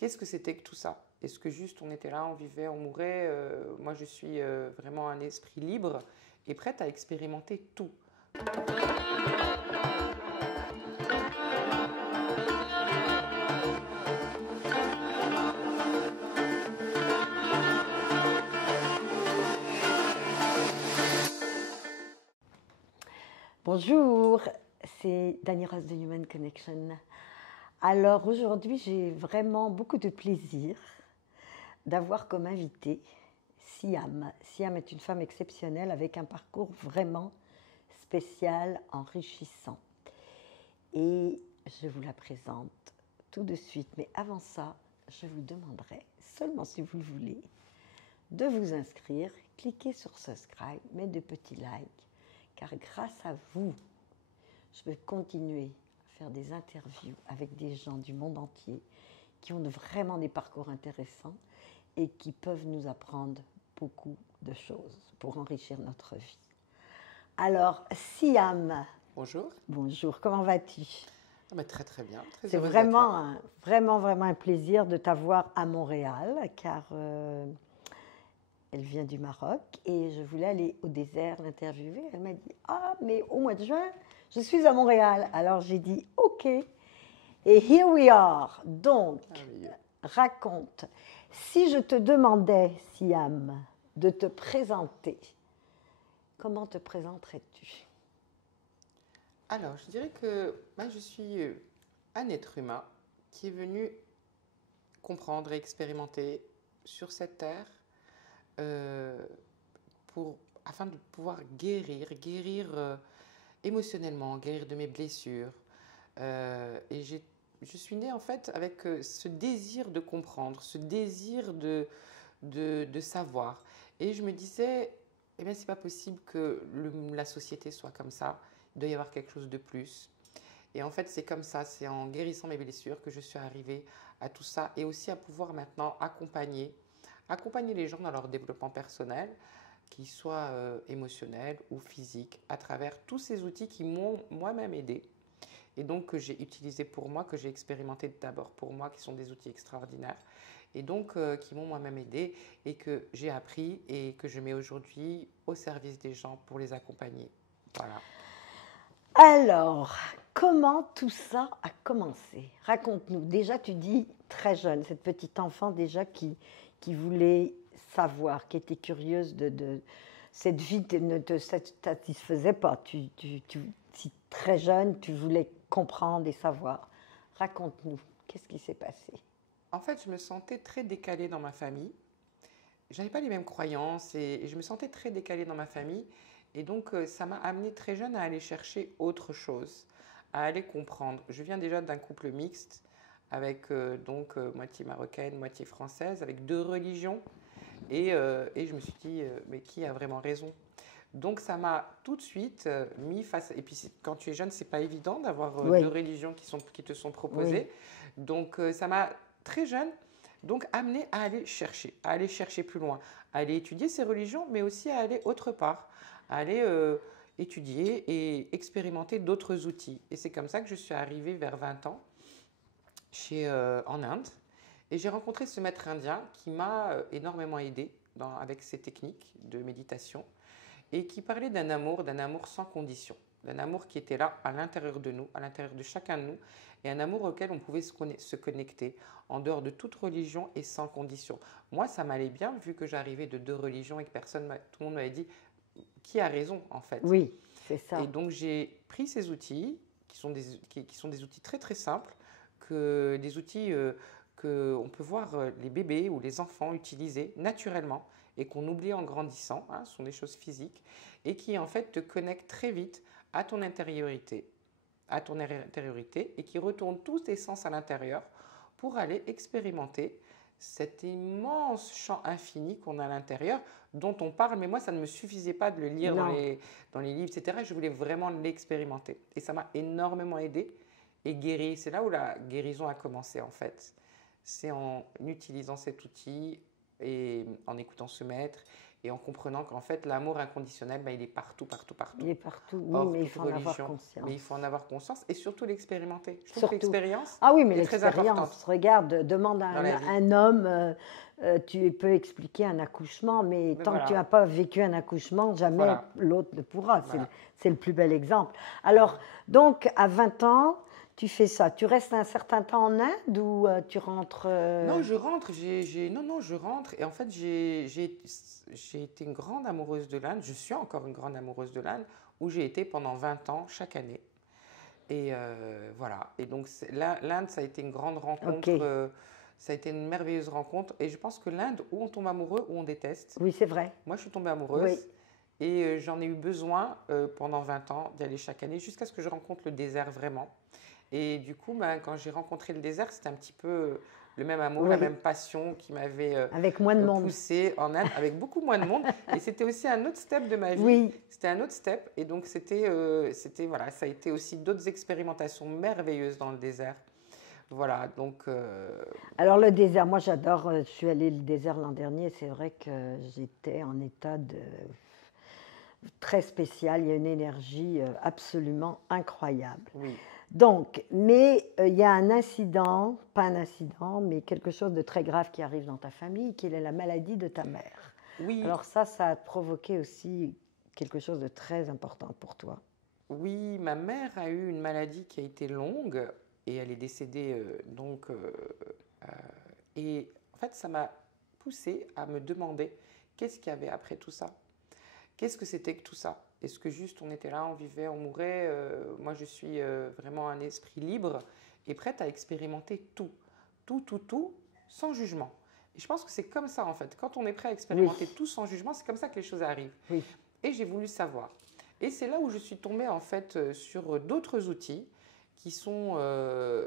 qu'est-ce que c'était que tout ça? Est-ce que juste on était là, on vivait, on mourait? Moi, je suis vraiment un esprit libre et prête à expérimenter tout. Bonjour, c'est Dani Ross de Human Connection. Alors aujourd'hui, j'ai vraiment beaucoup de plaisir d'avoir comme invitée Siam. Siam est une femme exceptionnelle avec un parcours vraiment spécial, enrichissant. Et je vous la présente tout de suite. Mais avant ça, je vous demanderai, seulement si vous le voulez, de vous inscrire, cliquez sur subscribe, mettre de petits likes. Car grâce à vous, je peux continuer à faire des interviews avec des gens du monde entier qui ont vraiment des parcours intéressants et qui peuvent nous apprendre beaucoup de choses pour enrichir notre vie. Alors, Siam. Bonjour. Bonjour, comment vas-tu? Mais très très bien, très C'est heureuse d'être là. vraiment un plaisir de t'avoir à Montréal, car elle vient du Maroc et je voulais aller au désert l'interviewer. Elle m'a dit « Ah, mais au mois de juin, je suis à Montréal. » Alors j'ai dit « Ok. » Et here we are. Donc, raconte. Si je te demandais, Siam, de te présenter, comment te présenterais-tu? Alors, je dirais que je suis un être humain qui est venu comprendre et expérimenter sur cette terre afin de pouvoir guérir émotionnellement, guérir de mes blessures. Et je suis née en fait avec ce désir de comprendre, ce désir de savoir. Et je me disais, eh bien, c'est pas possible que la société soit comme ça. Il doit y avoir quelque chose de plus. Et en fait, c'est comme ça, c'est en guérissant mes blessures que je suis arrivée à tout ça et aussi à pouvoir maintenant accompagner les gens dans leur développement personnel, qu'ils soient émotionnels ou physiques, à travers tous ces outils qui m'ont moi-même aidé et donc que j'ai utilisé pour moi, que j'ai expérimenté d'abord pour moi, qui sont des outils extraordinaires et donc qui m'ont moi-même aidé et que j'ai appris et que je mets aujourd'hui au service des gens pour les accompagner. Voilà. Alors, comment tout ça a commencé? Raconte-nous. Déjà, tu dis très jeune, cette petite enfant déjà qui voulait savoir, qui était curieuse de cette vie ne te satisfaisait pas. Si très jeune, tu voulais comprendre et savoir. Raconte-nous, qu'est-ce qui s'est passé? En fait, je me sentais très décalée dans ma famille. Je n'avais pas les mêmes croyances et je me sentais très décalée dans ma famille. Et donc, ça m'a amenée très jeune à aller chercher autre chose, à aller comprendre. Je viens déjà d'un couple mixte avec moitié marocaine, moitié française, avec 2 religions. Et je me suis dit, mais qui a vraiment raison? Donc, ça m'a tout de suite mis face. Et puis, quand tu es jeune, c'est pas évident d'avoir Oui. 2 religions qui te sont proposées. Oui. Donc, ça m'a très jeune amené à aller chercher plus loin, à aller étudier ces religions, mais aussi à aller autre part, à aller étudier et expérimenter d'autres outils. Et c'est comme ça que je suis arrivée vers 20 ans en Inde. Et j'ai rencontré ce maître indien qui m'a énormément aidée avec ses techniques de méditation et qui parlait d'un amour sans condition, d'un amour qui était là à l'intérieur de nous, à l'intérieur de chacun de nous, et un amour auquel on pouvait se connecter en dehors de toute religion et sans condition. Moi, ça m'allait bien vu que j'arrivais de 2 religions et que tout le monde m'avait dit qui a raison en fait. Oui, c'est ça. Et donc j'ai pris ces outils qui sont des outils très très simples, des outils qu'on peut voir les bébés ou les enfants utiliser naturellement et qu'on oublie en grandissant, ce sont des choses physiques, et qui en fait te connectent très vite à ton intériorité, et qui retournent tous tes sens à l'intérieur pour aller expérimenter cet immense champ infini qu'on a à l'intérieur, dont on parle, mais moi ça ne me suffisait pas de le lire dans les livres, etc. Je voulais vraiment l'expérimenter. Et ça m'a énormément aidé et guéri. C'est là où la guérison a commencé en fait. C'est en utilisant cet outil et en écoutant ce maître et en comprenant qu'en fait, l'amour inconditionnel, ben, il est partout, partout, Il partout, est partout, oui, hors mais il toute faut en avoir religion. Mais il conscience. faut en avoir conscience et surtout l'expérimenter. Je trouve que Surtout. l'expérience Ah oui, mais est très importante l'expérience, regarde, demande à dans la vie. un homme, tu peux expliquer un accouchement, mais Mais tant que tu n'as voilà, pas vécu un accouchement, jamais voilà, l'autre ne pourra. voilà. C'est le plus bel exemple. Alors, donc, à 20 ans, tu fais ça. Tu restes un certain temps en Inde ou tu rentres Non, je rentre, non, non, je rentre et en fait, j'ai été une grande amoureuse de l'Inde. Je suis encore une grande amoureuse de l'Inde où j'ai été pendant 20 ans chaque année. Et voilà. Et donc, l'Inde, ça a été une grande Ok. rencontre, ça a été une merveilleuse rencontre. Et je pense que l'Inde, où on tombe amoureux, où on déteste. Oui, c'est vrai. Moi, je suis tombée Oui. amoureuse et j'en ai eu besoin pendant 20 ans d'y aller chaque année jusqu'à ce que je rencontre le désert vraiment. Et du coup, ben, quand j'ai rencontré le désert, c'était un petit peu le même amour, la Oui. même passion qui m'avait Avec moins de monde. poussée en Inde, avec beaucoup moins de monde. Et c'était aussi un autre step de ma vie. Oui. C'était un autre step. Et donc, voilà, ça a été aussi d'autres expérimentations merveilleuses dans le désert. Voilà, donc, Alors le désert, moi j'adore, je suis allée le désert l'an dernier, c'est vrai que j'étais en état de très spécial, il y a une énergie absolument incroyable. oui. Donc, mais il y a un incident, pas un incident, mais quelque chose de très grave qui arrive dans ta famille, qui est la maladie de ta mère. Oui, Alors ça a provoqué aussi quelque chose de très important pour toi. oui, ma mère a eu une maladie qui a été longue et elle est décédée euh, et en fait ça m'a poussée à me demander qu'est-ce qu'il y avait après tout ça? Qu'est-ce que c'était que tout ça? Est-ce que juste on était là, on vivait, on mourait? Moi je suis vraiment un esprit libre et prête à expérimenter tout, tout, tout, tout, sans jugement. Et je pense que c'est comme ça en fait. Quand on est prêt à Oui, expérimenter tout sans jugement, c'est comme ça que les choses arrivent. oui, Et j'ai voulu savoir. Et c'est là où je suis tombée en fait sur d'autres outils qui sont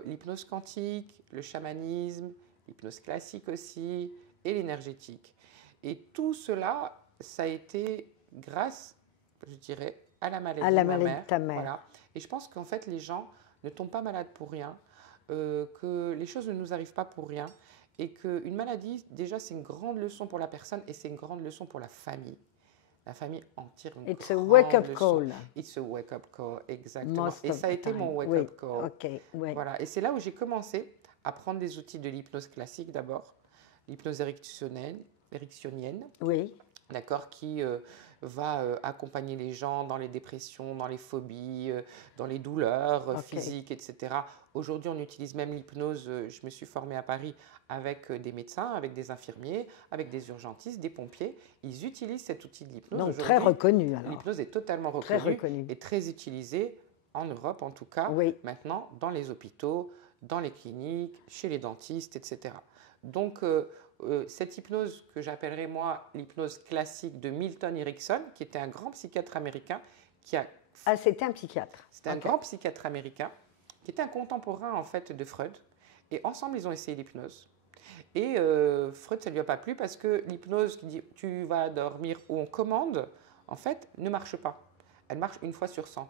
l'hypnose quantique, le chamanisme, l'hypnose classique aussi et l'énergétique. Et tout cela, ça a été grâce, je dirais, à la à maladie la de ma maladie de mère. ta mère. Voilà. Et je pense qu'en fait, les gens ne tombent pas malades pour rien, que les choses ne nous arrivent pas pour rien, et qu'une maladie, déjà, c'est une grande leçon pour la personne et c'est une grande leçon pour la famille. La famille en tire une It's a grande wake-up leçon. call, It's a wake-up call, exactement. most Et of ça a the été mon time. Oui, wake-up call. ok, oui, Voilà. Et c'est là où j'ai commencé à prendre des outils de l'hypnose classique d'abord, l'hypnose érectionienne, oui, d'accord, qui va accompagner les gens dans les dépressions, dans les phobies, dans les douleurs ok, physiques, etc. Aujourd'hui, on utilise même l'hypnose. Je me suis formée à Paris avec des médecins, avec des infirmiers, avec des urgentistes, des pompiers. Ils utilisent cet outil de l'hypnose. donc très Aujourd'hui, reconnu alors, l'hypnose est totalement très reconnue reconnu. et très utilisée en Europe, en tout cas, Oui, maintenant, dans les hôpitaux, dans les cliniques, chez les dentistes, etc. Donc, cette hypnose que j'appellerais moi l'hypnose classique de Milton Erickson, qui était un grand psychiatre américain, qui a, ah c'était un psychiatre, c'était un ok, grand psychiatre américain, qui était un contemporain en fait de Freud. Et ensemble, ils ont essayé l'hypnose. Et Freud, ça ne lui a pas plu parce que l'hypnose qui dit tu vas dormir ou on commande, en fait, ne marche pas. Elle marche une fois sur 100.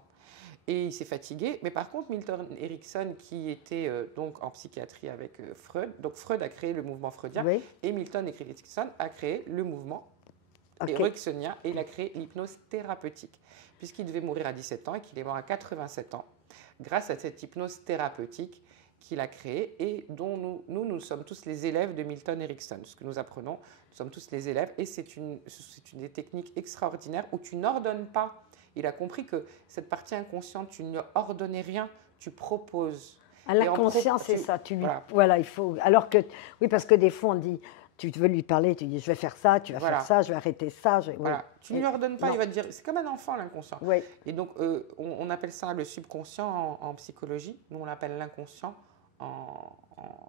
Et il s'est fatigué. Mais par contre, Milton Erickson, qui était donc en psychiatrie avec Freud, donc Freud a créé le mouvement freudien oui, et Milton Erickson a créé le mouvement ok, ericksonien et il a créé l'hypnose thérapeutique, puisqu'il devait mourir à 17 ans et qu'il est mort à 87 ans, grâce à cette hypnose thérapeutique qu'il a créée et dont nous sommes tous les élèves de Milton Erickson. Ce que nous apprenons, nous sommes tous les élèves et c'est une des techniques extraordinaires où tu n'ordonnes pas. Il a compris que cette partie inconsciente, tu ne ordonnais rien, tu proposes. à Et en l'inconscient c'est tu, ça, tu lui, voilà, voilà, il faut, alors que, oui parce que des fois on dit, tu veux lui parler, tu dis je vais faire ça, tu vas faire voilà, ça, je vais arrêter ça, oui, voilà. Tu ne lui et, ordonnes pas, non, il va te dire, c'est comme un enfant l'inconscient. oui, Et donc, on appelle ça le subconscient en psychologie. Nous, on l'appelle l'inconscient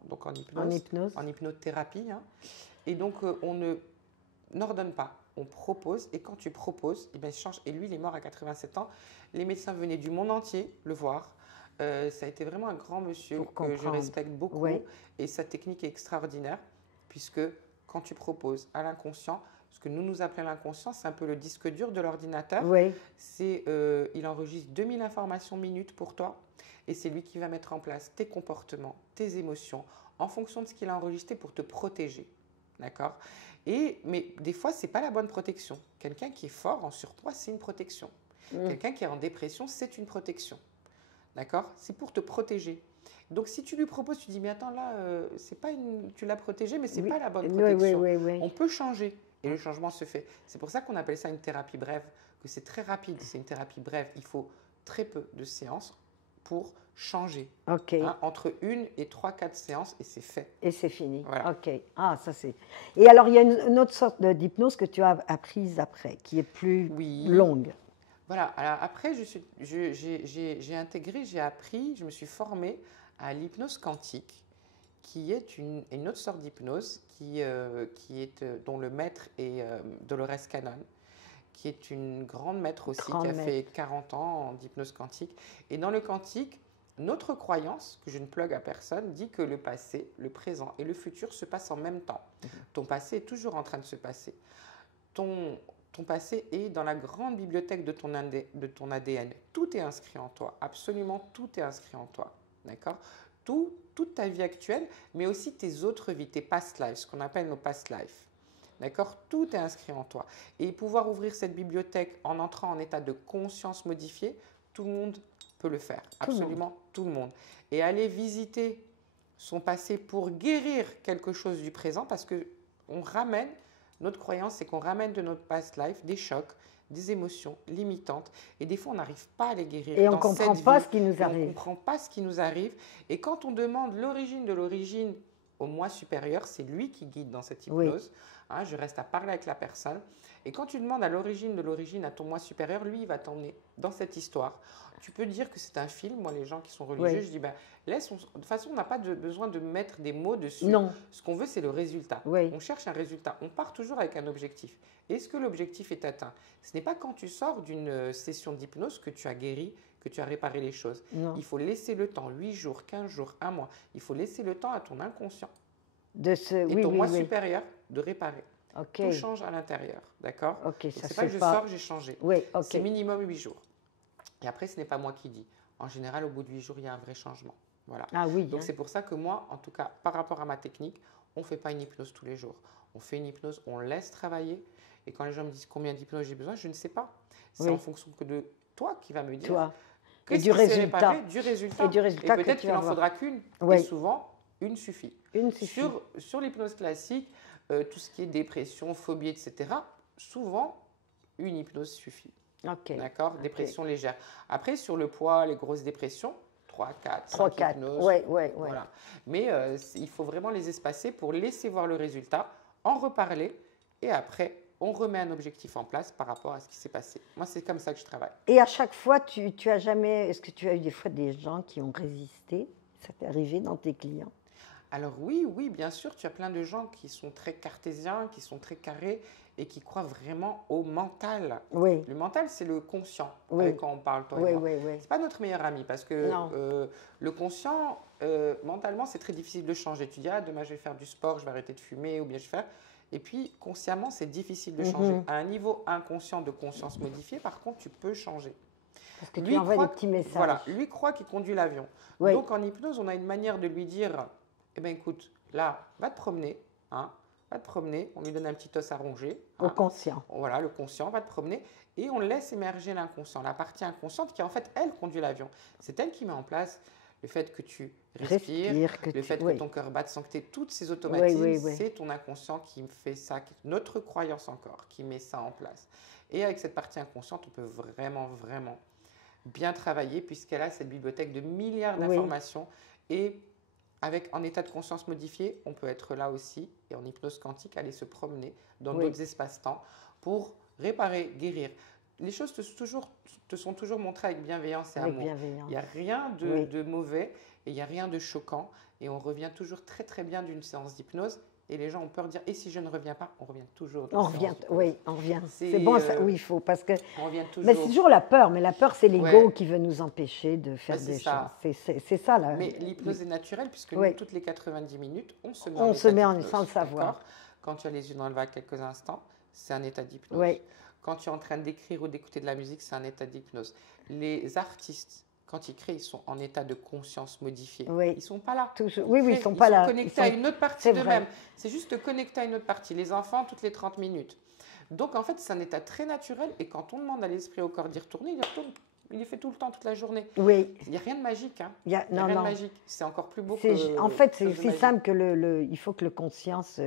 donc en hypnose, en hypnothérapie. Hein. Et donc, on ne n'ordonne pas, on propose. Et quand tu proposes, eh bien, il change. Et lui, il est mort à 87 ans. Les médecins venaient du monde entier le voir. Ça a été vraiment un grand monsieur pour que je comprendre, respecte beaucoup. oui, Et sa technique est extraordinaire, puisque quand tu proposes à l'inconscient, ce que nous appelons l'inconscient, c'est un peu le disque dur de l'ordinateur. oui, Il enregistre 2000 informations minutes pour toi et c'est lui qui va mettre en place tes comportements, tes émotions en fonction de ce qu'il a enregistré pour te protéger. d'accord? Mais des fois, ce n'est pas la bonne protection. Quelqu'un qui est fort en surpoids, c'est une protection. Quelqu'un qui est en dépression, c'est une protection, d'accord? C'est pour te protéger. Donc, si tu lui proposes, tu dis, mais attends, là, c'est pas tu l'as protégé, mais ce n'est Oui, pas la bonne oui, protection. oui, oui, On oui. peut changer et le changement se fait. C'est pour ça qu'on appelle ça une thérapie brève, que c'est très rapide, c'est une thérapie brève. Il faut très peu de séances pour changer. Ok. Hein, entre 1 et 3-4 séances et c'est fait. Et c'est fini. Voilà. Ok. Ah, ça c'est. Et alors, il y a une autre sorte d'hypnose que tu as apprise après, qui est plus Oui. longue. Voilà. Alors après, j'ai intégré, j'ai appris, je me suis formée à l'hypnose quantique, qui est une autre sorte d'hypnose dont le maître est Dolores Cannon, qui est une grande maître aussi, qui a fait 40 ans d'hypnose quantique. Et dans le quantique, notre croyance, que je ne plug à personne, dit que le passé, le présent et le futur se passent en même temps. Ton passé est toujours en train de se passer. Ton passé est dans la grande bibliothèque de ton ADN. Tout est inscrit en toi, absolument tout est inscrit en toi. D'accord ? Toute ta vie actuelle, mais aussi tes autres vies, tes past lives, ce qu'on appelle nos past lives. D'accord ? Tout est inscrit en toi. Et pouvoir ouvrir cette bibliothèque en entrant en état de conscience modifiée, tout le monde peut le faire. Absolument tout le monde. Et aller visiter son passé pour guérir quelque chose du présent, parce que notre croyance, c'est qu'on ramène de notre past life des chocs, des émotions limitantes. Et des fois, on n'arrive pas à les guérir. Et on ne comprend pas ce qui nous arrive. On ne comprend pas ce qui nous arrive. Et quand on demande l'origine de l'origine au moi supérieur, c'est lui qui guide dans cette hypnose. Oui. Hein, je reste à parler avec la personne. Et quand tu demandes à l'origine de l'origine à ton moi supérieur, lui, il va t'emmener dans cette histoire. Tu peux dire que c'est un film. Moi, les gens qui sont religieux, je dis, de toute façon, on n'a pas besoin de mettre des mots dessus. Non. Ce qu'on veut, c'est le résultat. Oui. On cherche un résultat. On part toujours avec un objectif. Est-ce que l'objectif est atteint? Ce n'est pas quand tu sors d'une session d'hypnose que tu as guéri, que tu as réparé les choses. Non. Il faut laisser le temps, 8 jours, 15 jours, 1 mois. Il faut laisser le temps à ton inconscient et ton moi supérieur de réparer. Okay. Tout change à l'intérieur, d'accord? Okay, c'est pas que je sors, j'ai changé. Oui, okay. C'est minimum 8 jours. Et après, ce n'est pas moi qui dis. En général, au bout de 8 jours, il y a un vrai changement. Voilà. Ah oui. Donc, c'est pour ça que moi, en tout cas, par rapport à ma technique, on ne fait pas une hypnose tous les jours. On fait une hypnose, on laisse travailler. Et quand les gens me disent combien d'hypnose j'ai besoin, je ne sais pas. C'est en fonction que de toi qui va me dire. Toi. Et du résultat. Du résultat. Et peut-être qu'il n'en faudra qu'une. Oui. Et souvent, une suffit. Une suffit. Sur l'hypnose classique, tout ce qui est dépression, phobie, etc., souvent, une hypnose suffit. Okay. D'accord? Dépression légère. Après, sur le poids, les grosses dépressions, 3, 4, 5 hypnoses. Ouais. Voilà. Mais il faut vraiment les espacer pour laisser voir le résultat, en reparler et après, on remet un objectif en place par rapport à ce qui s'est passé. Moi, c'est comme ça que je travaille. Et à chaque fois, tu as jamais… Est-ce que tu as eu des fois des gens qui ont résisté? Ça t'est arrivé dans tes clients? Alors oui, bien sûr, tu as plein de gens qui sont très cartésiens, qui sont très carrés et qui croient vraiment au mental. Oui. Le mental, c'est le conscient, quand on parle, toi et moi. Oui. Ce n'est pas notre meilleur ami parce que le conscient, mentalement, c'est très difficile de changer. Tu dis, demain, je vais faire du sport, je vais arrêter de fumer ou bien je vais faire… Et puis, consciemment, c'est difficile de changer. À un niveau inconscient de conscience modifiée, par contre, tu peux changer. Parce que tu envoies des petits messages. Voilà, lui croit qu'il conduit l'avion. Oui. Donc, en hypnose, on a une manière de lui dire… Eh bien, écoute, là, va te promener, va te promener. On lui donne un petit os à ronger. Au conscient. Voilà, le conscient va te promener et on laisse émerger l'inconscient, la partie inconsciente qui, en fait, elle conduit l'avion. C'est elle qui met en place le fait que tu respires, le fait que ton cœur batte sans que tu aies toutes ces automatismes. C'est ton inconscient qui fait ça, notre croyance encore, qui met ça en place. Et avec cette partie inconsciente, on peut vraiment, vraiment bien travailler puisqu'elle a cette bibliothèque de milliards d'informations et en état de conscience modifié, on peut être là aussi et en hypnose quantique, aller se promener dans d'autres espaces-temps pour réparer, guérir. Les choses te sont toujours montrées avec bienveillance et amour. Il n'y a rien de mauvais et il n'y a rien de choquant. Et on revient toujours très très bien d'une séance d'hypnose. Et les gens ont peur de dire « et si je ne reviens pas ?» On revient toujours. On revient. C'est bon, ça, oui, il faut, parce que… On revient toujours. Mais c'est toujours la peur, mais la peur, c'est l'ego qui veut nous empêcher de faire des choses. C'est ça, là. Mais l'hypnose est naturelle, puisque nous, toutes les 90 minutes, on se met en sans le savoir. Quand tu as les yeux dans le vague quelques instants, c'est un état d'hypnose. Quand tu es en train d'écrire ou d'écouter de la musique, c'est un état d'hypnose. Les artistes, quand ils créent, ils sont en état de conscience modifié. Oui. Ils ne sont pas là. Oui, oui, ils ne sont pas là. Ils sont connectés à une autre partie d'eux-mêmes. Vrai. C'est juste te connecter à une autre partie. Les enfants, toutes les 30 minutes. Donc, en fait, c'est un état très naturel. Et quand on demande à l'esprit et au corps d'y retourner, il y retourne. Il est fait tout le temps, toute la journée. Oui. Il n'y a rien de magique. Hein. Il y a rien de magique. C'est encore plus beau En fait, c'est aussi simple que il faut que le conscience...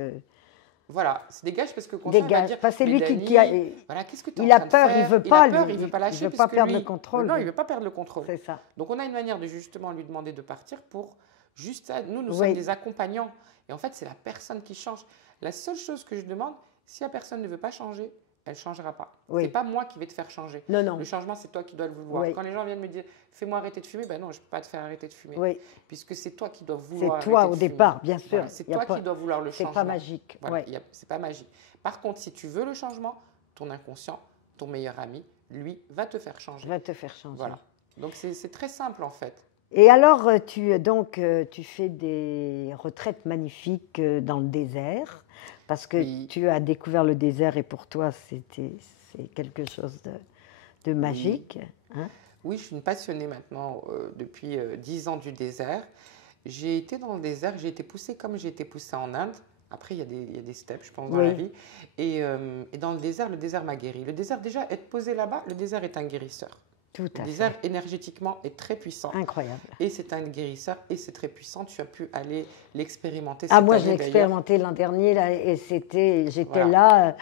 Voilà, se dégage parce que le conscient va dire... C'est lui qui a... Voilà, qu'est-ce que tu il a peur, il ne veut pas. Il ne veut pas lâcher. Il ne veut pas perdre le contrôle. Non, il ne veut pas perdre le contrôle. C'est ça. Donc, on a une manière de justement lui demander de partir pour juste ça. Nous sommes des accompagnants. Et en fait, c'est la personne qui change. La seule chose que je demande, si la personne ne veut pas changer, elle ne changera pas. Oui. Ce n'est pas moi qui vais te faire changer. Non, non. Le changement, c'est toi qui dois le vouloir. Oui. Quand les gens viennent me dire « fais-moi arrêter de fumer », ben non, je ne peux pas te faire arrêter de fumer. Oui. Puisque c'est toi qui dois vouloir C'est toi au départ, bien sûr. Voilà, c'est toi qui dois vouloir le changement. C'est pas magique. Voilà, c'est pas magique. Par contre, si tu veux le changement, ton inconscient, ton meilleur ami, lui, va te faire changer. Va te faire changer. Voilà. Donc, c'est très simple, en fait. Et alors, tu fais des retraites magnifiques dans le désert, parce que tu as découvert le désert et pour toi, c'est quelque chose de magique. Oui. Hein? Oui, je suis une passionnée maintenant depuis 10 ans du désert. J'ai été dans le désert, j'ai été poussée comme j'ai été poussée en Inde. Après, il y a des steps, je pense, dans la vie. Et dans le désert m'a guéri. Le désert, déjà, être posé là-bas, le désert est un guérisseur. Tout à fait. Le désert, énergétiquement, est très puissant. Incroyable. Et c'est un guérisseur et c'est très puissant. Tu as pu aller l'expérimenter. Moi, je l'ai expérimenté l'an dernier là, et j'étais là,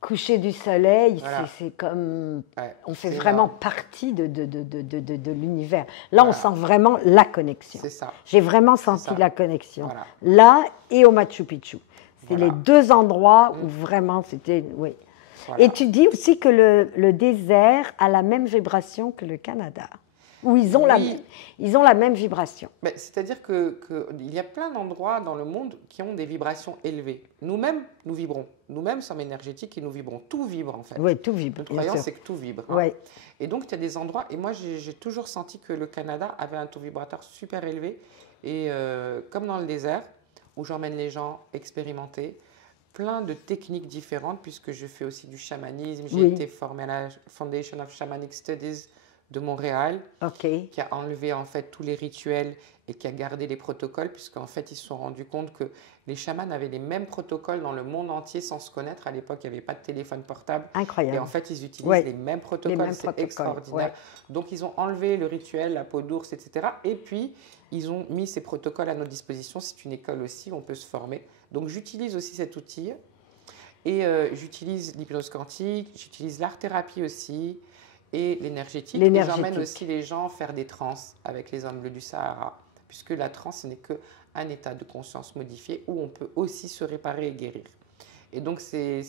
coucher du soleil. Voilà. C'est comme... on fait vraiment partie de l'univers. Là, on sent vraiment la connexion. C'est ça. J'ai vraiment senti la connexion. Voilà. Là et au Machu Picchu. C'est les deux endroits où vraiment c'était... Oui. Voilà. Et tu dis aussi que le désert a la même vibration que le Canada, où ils ont la même vibration. C'est-à-dire qu'il y a plein d'endroits dans le monde qui ont des vibrations élevées. Nous-mêmes, nous vibrons. Nous-mêmes sommes énergétiques et nous vibrons. Tout vibre en fait. Oui, tout vibre. Notre croyance, c'est que tout vibre. Hein. Oui. Et donc, il y a des endroits, et moi j'ai toujours senti que le Canada avait un taux vibratoire super élevé. Et comme dans le désert, où j'emmène les gens expérimenter, plein de techniques différentes, puisque je fais aussi du chamanisme. J'ai été formée à la Foundation of Shamanic Studies de Montréal, qui a enlevé en fait tous les rituels et qui a gardé les protocoles, puisqu'en fait ils se sont rendus compte que les chamans avaient les mêmes protocoles dans le monde entier sans se connaître. À l'époque, il n'y avait pas de téléphone portable. Incroyable. Et en fait, ils utilisent les mêmes protocoles. C'est extraordinaire. Ouais. Donc, ils ont enlevé le rituel, la peau d'ours, etc. Et puis, ils ont mis ces protocoles à notre disposition. C'est une école aussi, on peut se former. Donc, j'utilise aussi cet outil. Et j'utilise l'hypnose quantique, j'utilise l'art-thérapie aussi et l'énergétique. Et j'emmène aussi les gens faire des transes avec les hommes bleus du Sahara. Puisque la transe, ce n'est qu'un état de conscience modifié où on peut aussi se réparer et guérir. Et donc, ce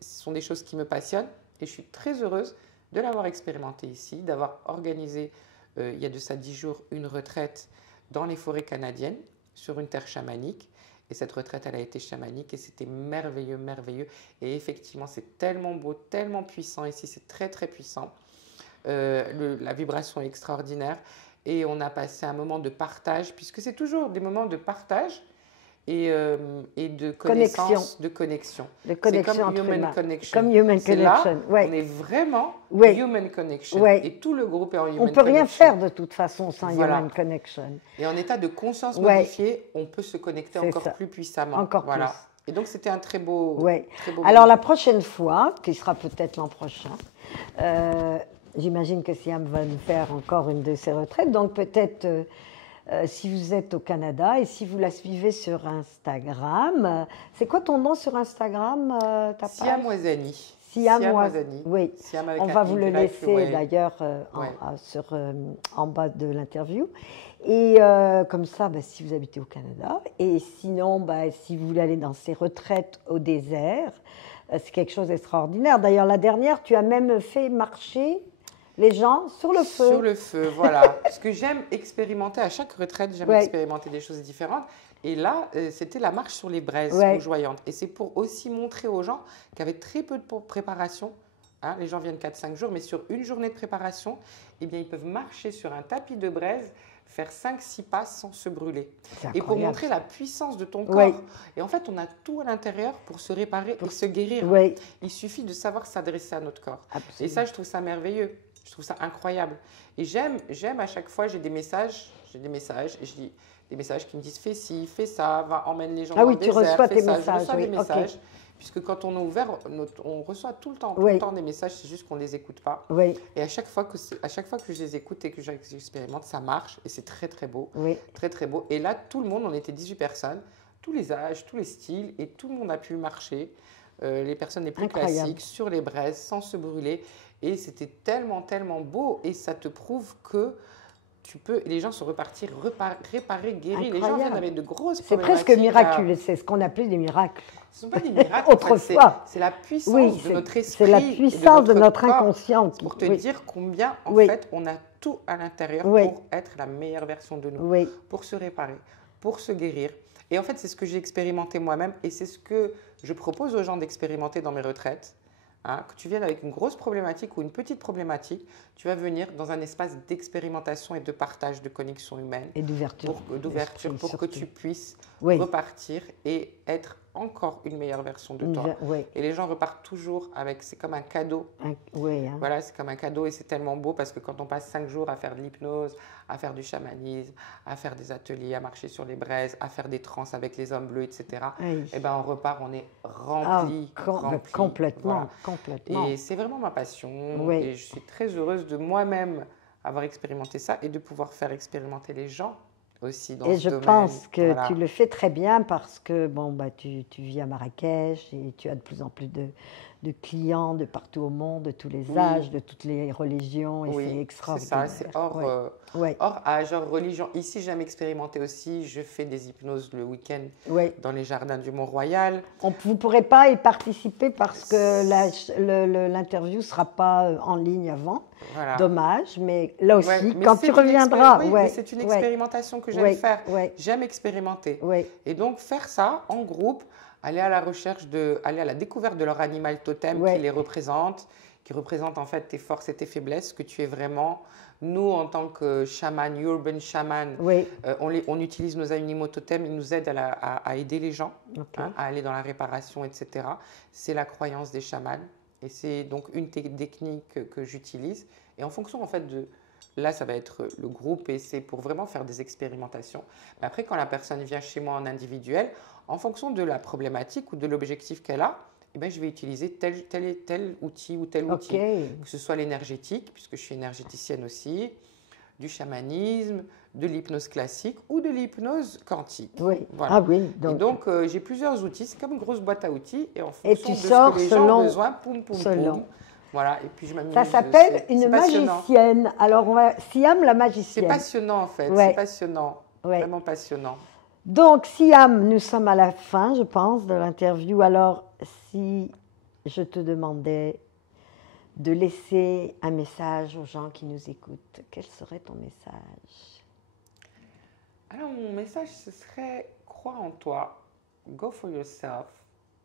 sont des choses qui me passionnent. Et je suis très heureuse de l'avoir expérimenté ici, d'avoir organisé, il y a de ça 10 jours, une retraite dans les forêts canadiennes sur une terre chamanique. Et cette retraite, elle a été chamanique et c'était merveilleux, merveilleux. Et effectivement, c'est tellement beau, tellement puissant ici, c'est très, très puissant. La vibration est extraordinaire. Et on a passé un moment de partage, puisque c'est toujours des moments de partage et de connaissance, de connexion. De connexion c'est comme human connection. Comme human connection, là, on est vraiment human connection. Et tout le groupe est en human connection. On ne peut rien faire de toute façon sans human connection. Et en état de conscience modifiée, on peut se connecter encore plus puissamment. Encore plus. Et donc, c'était un très beau... Très beau Alors, la prochaine fois, qui sera peut-être l'an prochain, j'imagine que Siam va nous faire encore une de ses retraites. Donc, peut-être... si vous êtes au Canada et si vous la suivez sur Instagram, c'est quoi ton nom sur Instagram, ta page? Siam Ouazani. Siam Ouazani. Oui, on va vous le laisser d'ailleurs en bas de l'interview. Et comme ça, si vous habitez au Canada, et sinon, si vous voulez aller dans ces retraites au désert, c'est quelque chose d'extraordinaire. D'ailleurs, la dernière, tu as même fait marcher les gens sur le feu. Sur le feu, voilà. Parce que j'aime expérimenter, à chaque retraite, j'aime expérimenter des choses différentes. Et là, c'était la marche sur les braises rougeoyantes. Et c'est pour aussi montrer aux gens qu'avec très peu de préparation, hein, les gens viennent 4-5 jours, mais sur une journée de préparation, eh bien, ils peuvent marcher sur un tapis de braise, faire 5-6 pas sans se brûler. Et pour montrer la puissance de ton corps. Et en fait, on a tout à l'intérieur pour se réparer et se guérir. Il suffit de savoir s'adresser à notre corps. Absolument. Et ça, je trouve ça merveilleux. Je trouve ça incroyable. Et j'aime à chaque fois, j'ai des messages, et je dis des messages qui me disent fais ci, fais ça, va, emmène les gens Ah dans le oui, tu désert, reçois fais tes ça. Je messages, reçois des oui, ok. messages, puisque quand on est ouvert, on reçoit tout le Oui, temps des messages, c'est juste qu'on ne les écoute pas. oui, Et à chaque fois que je les écoute et que j'expérimente, ça marche et c'est très très beau. oui, Très très beau. Et là, tout le monde, on était 18 personnes, tous les âges, tous les styles, et tout le monde a pu marcher. Les personnes les plus incroyable. classiques, sur les braises, sans se brûler. Et c'était tellement, tellement beau. Et ça te prouve que tu peux. Les gens sont repartis, réparés, guéris. Les gens viennent Incroyable. avec de grosses C'est presque problématiques. miraculeux, c'est ce qu'on appelait des miracles. Ce ne sont pas des miracles. En fait, Autrefois. c'est la puissance Oui, de notre esprit. c'est la et puissance de notre corps. inconscient. Pour te Oui, dire combien, en Oui. fait, on a tout à l'intérieur Oui. pour être la meilleure version de nous, oui, pour se réparer, pour se guérir. Et en fait, c'est ce que j'ai expérimenté moi-même et c'est ce que je propose aux gens d'expérimenter dans mes retraites. Hein, que tu viennes avec une grosse problématique ou une petite problématique, tu vas venir dans un espace d'expérimentation et de partage, de connexion humaine, et d'ouverture. d'ouverture, pour que surtout. tu puisses Oui, repartir et être encore une meilleure version de toi. oui, Et les gens repartent toujours avec, c'est comme un cadeau. oui, hein. Voilà, c'est comme un cadeau et c'est tellement beau parce que quand on passe 5 jours à faire de l'hypnose, à faire du chamanisme, à faire des ateliers, à marcher sur les braises, à faire des trans avec les hommes bleus, etc., Oui. et ben on repart, on est Ah, rempli, rempli. complètement, Voilà. complètement. Et c'est vraiment ma passion Oui. et je suis très heureuse de moi-même avoir expérimenté ça et de pouvoir faire expérimenter les gens aussi dans Et ce je domaine. pense que Voilà. tu le fais très bien parce que bon, bah, tu vis à Marrakech et tu as de plus en plus de clients de partout au monde, de tous les Oui. âges, de toutes les religions, et c'est Oui, c'est extraordinaire. ça, c'est hors, Oui. Oui, hors âge, hors religion. Ici, j'aime expérimenter aussi. Je fais des hypnoses le week-end oui. dans les jardins du Mont-Royal. Vous ne pourrez pas y participer parce que l'interview ne sera pas en ligne avant. Voilà. Dommage, mais là aussi, Ouais, mais quand c'est tu une reviendras. oui, ouais, mais c'est une ouais, expérimentation que j'aime ouais, faire. ouais, J'aime expérimenter. ouais, Et donc, faire ça en groupe, aller à la recherche aller à la découverte de leur animal totem Ouais. qui les représente, qui représente en fait tes forces et tes faiblesses, que tu es vraiment. Nous, en tant que chaman, urban shaman, ouais. on utilise nos animaux totems, ils nous aident à aider les gens, Ok. hein, à aller dans la réparation, etc. C'est la croyance des chamans. Et c'est donc une technique que j'utilise. Et en fonction, en fait, là, ça va être le groupe et c'est pour vraiment faire des expérimentations. Mais après, quand la personne vient chez moi en individuel, en fonction de la problématique ou de l'objectif qu'elle a, eh bien, je vais utiliser tel outil ou tel outil. Ok. Que ce soit l'énergétique, puisque je suis énergéticienne aussi, du chamanisme, de l'hypnose classique ou de l'hypnose quantique. Oui. Voilà. Ah oui. Et donc, j'ai plusieurs outils. C'est comme une grosse boîte à outils. Et en Et fonction tu de sors ce que les gens selon- ont besoin, poum, poum, selon. poum. Voilà. Et puis, je m'amuse. Ça s'appelle une c'est passionnant. magicienne. Alors, Siam, la C'est magicienne. passionnant, en fait. Ouais. C'est passionnant. Ouais. Vraiment passionnant. Donc, Siam, nous sommes à la fin, je pense, de l'interview. Alors, si je te demandais de laisser un message aux gens qui nous écoutent, quel serait ton message? Alors, mon message, ce serait crois en toi, go for yourself.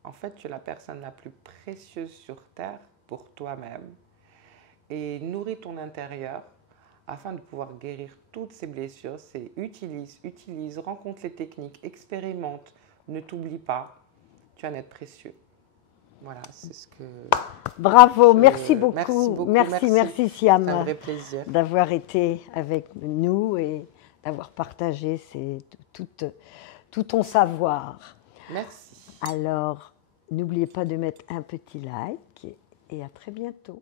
En fait, tu es la personne la plus précieuse sur Terre pour toi-même. Et nourris ton intérieur afin de pouvoir guérir toutes ces blessures. C'est utilise, rencontre les techniques, expérimente, ne t'oublie pas. Tu es un être précieux. Voilà, c'est ce que. Bravo, merci beaucoup. Merci beaucoup. Merci Siam, C'est un vrai plaisir. d'avoir été avec nous et d'avoir partagé tout ton savoir. Merci. Alors, n'oubliez pas de mettre un petit like et à très bientôt.